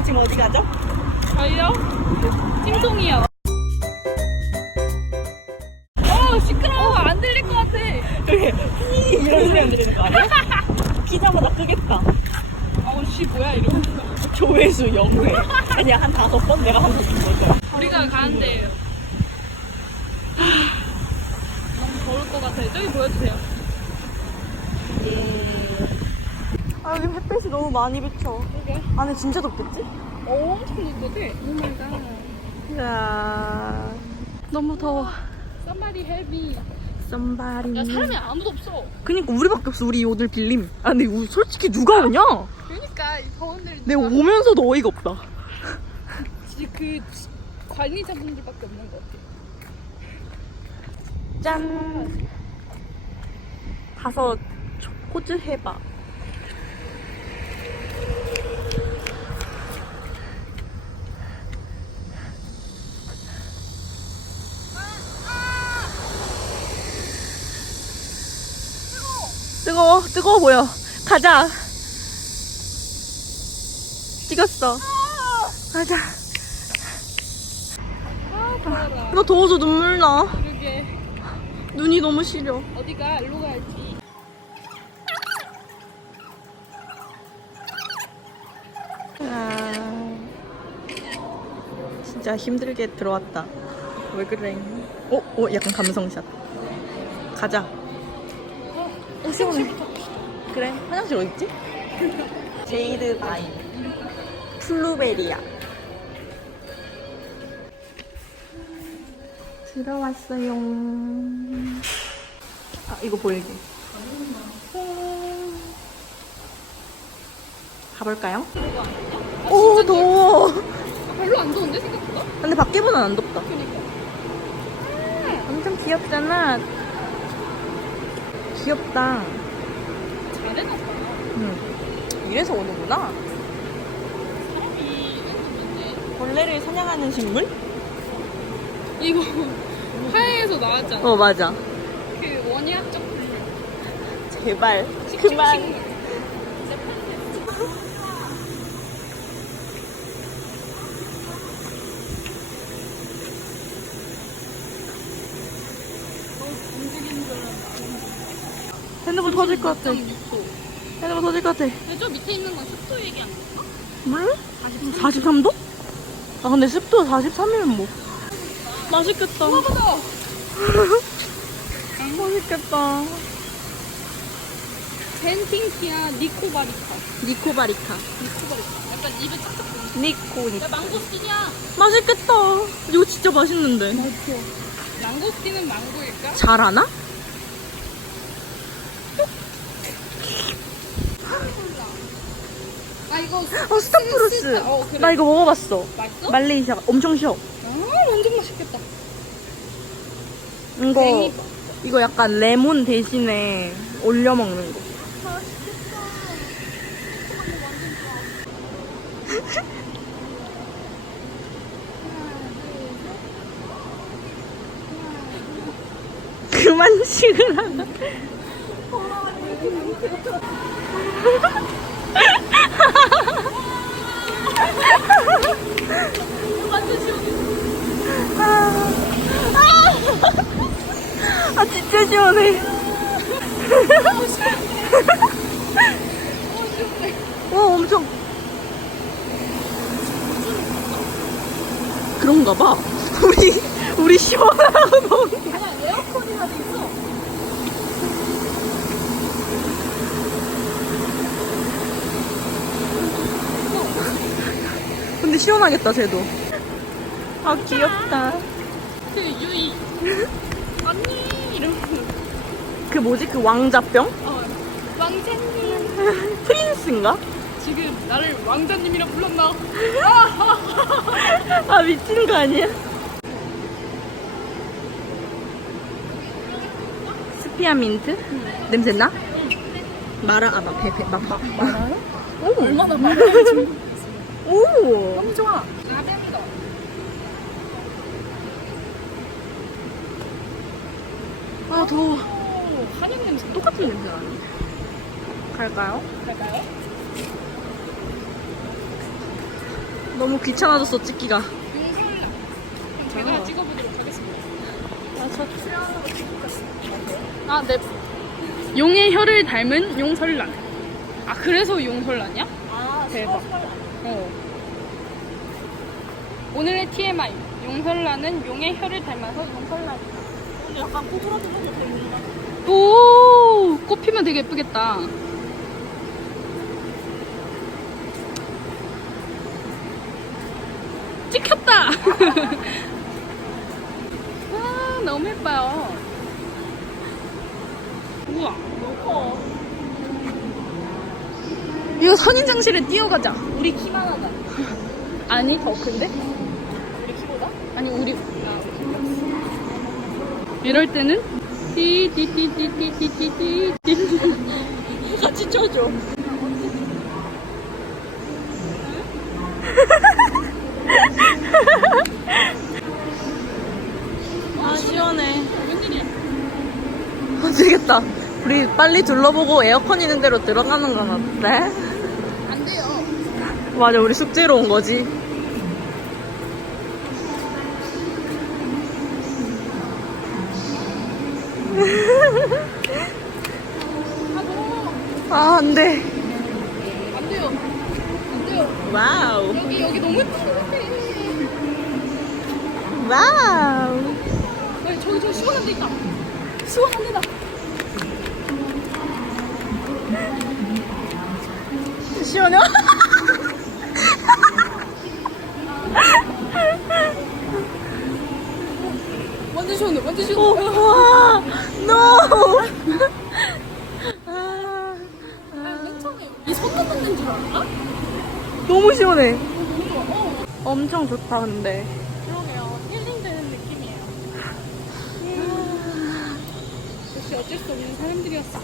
우리 지금 어디 가죠? 저희요? 찜통이요. 어, 시끄러워. 안 들릴 것 같아. 그래 피 이런 소리 안 들리는 거 아니야? 피자보다 크겠다 아우, 씨, 뭐야, 이러고. 조회수 0회 아니야 한 다섯 번 내가 한번 본 거죠 우리가 가는데. 하, 너무 더울 것 같아요. 저기 보여주세요. 아 여기 햇빛이 너무 많이 비쳐 그게? 안에 진짜 덥겠지? 어, 엄청 높거든. 오마이갓. 야 너무 더워. Somebody help me. somebody 야, 사람이 아무도 없어. 그니까 우리밖에 없어 우리 오늘 빌림 아 근데 우- 솔직히 누가 오냐? 그러니까, 이 더운데. 내가 오면서도 어이가 없다 진짜 그 관리자분들밖에 없는 것 같아. 짠 가서 포즈 해봐 뜨거워 뜨거워 보여 가자 찍었어 가자 아. 나 더워서 눈물 나 그러게. 눈이 너무 시려 어디가? 일로 가야지. 아, 진짜 힘들게 들어왔다. 왜 그래? 어, 어, 약간 감성샷. 가자. 어, 시원해. 그래, 화장실 어딨지? 제이드 바이. 플루베리아. 들어왔어요. 아, 이거 보이게. 가볼까요? 오, 더워. 별로 안 더운데 생각보다? 근데 밖에보단 안 덥다. 그니까. 엄청 귀엽잖아. 귀엽다. 잘 해놨다. 응. 이래서 오는구나. 사람이. 벌레를 사냥하는 식물? 이거 하에에서 나왔잖아. 어, 맞아. 그 원예학적 분류. 제발. 식충식물. 그만이는 줄 알았는데. 핸드폰 터질 것 같아. 6도. 핸드폰 터질 것 같아. 근데 저 밑에 있는 건 습도 얘기하는 건가? 몰라? 43도? 아, 근데 습도 43이면 뭐. 맛있겠다. 우와보다. 맛있겠다. 젠팅키아 니코바리카. 니코바리카. 니코바리카. 약간 입에 짝짝 붙는. 니코, 야, 망고스틴이야. 맛있겠다. 이거 진짜 맛있는데. 망고스틴은 망고일까? 잘 아나? 이거. 어, 스타프루스. 스타- 어, 그래. 나 이거 먹어봤어. 맛있어? 말레이시아 엄청 쉬워. 아, 완전 맛있겠다. 이거 이거 약간 레몬 대신에 올려 먹는 거. 그만 찍으라. 아 진짜 시원해. 와 엄청 그런가 봐. 우리 우리 시원하고 너무. 아니야, 에어컨이나 돼 있어. 근데 시원하겠다, 쟤도. 아, 귀엽다. 그 유이. 언니! 이러그 뭐지? 그 왕자병? 어, 왕자님. 프린스인가? 지금 나를 왕자님이라 불렀나? 아, 미친 거 아니야? 스피아 민트? 냄새 나? 마라, 아, 막, 배, 배, 막, 막, 막. 어. 얼마나 많아, 아, 더워. 한약 냄새 똑같은 냄새 나네. 갈까요? 갈까요? 너무 귀찮아졌어, 찍기가. 용설라. 제가 어. 찍어보도록 하겠습니다. 아, 저 출연하고 찍겠습니다. 아, 네. 용의 혀를 닮은 용설란. 아, 그래서 용설란이야? 아, 대박. 어. 오늘의 TMI. 용설란은 용의 혀를 닮아서 용설란이다. 근데 약간 꼬부라진 것도 되는다. 오, 꽃 피면 되게 예쁘겠다. 찍혔다. 아, 너무 예뻐요. 우와. 이거 선인장실에 뛰어가자. 우리 키만 하다. 아니, 더 큰데? 아니 우리 이럴 때는 띠띠띠띠띠띠띠 같이 쳐줘. 아 시원해. 안 되겠다. 우리 빨리 둘러보고 에어컨 있는 대로 들어가는 건 어때? 안 돼요. 맞아 우리 숙제로 온 거지. 아, 안 돼. 안 돼요. 안 돼요. 와우. 여기, 여기 너무 같아. 와우. 야, 저기, 저기 시원한 데 있다. 시원한 데다. 시원해? 완전 시원해, 완전 시원해. 오, 와, no. 아, 아, 맨 처음에 이손 넘는 줄 알았나? 너무 시원해. 엄청 좋다, 근데. 그러게요. 힐링되는 느낌이에요. 역시 어쩔 수 없는 사람들이었어.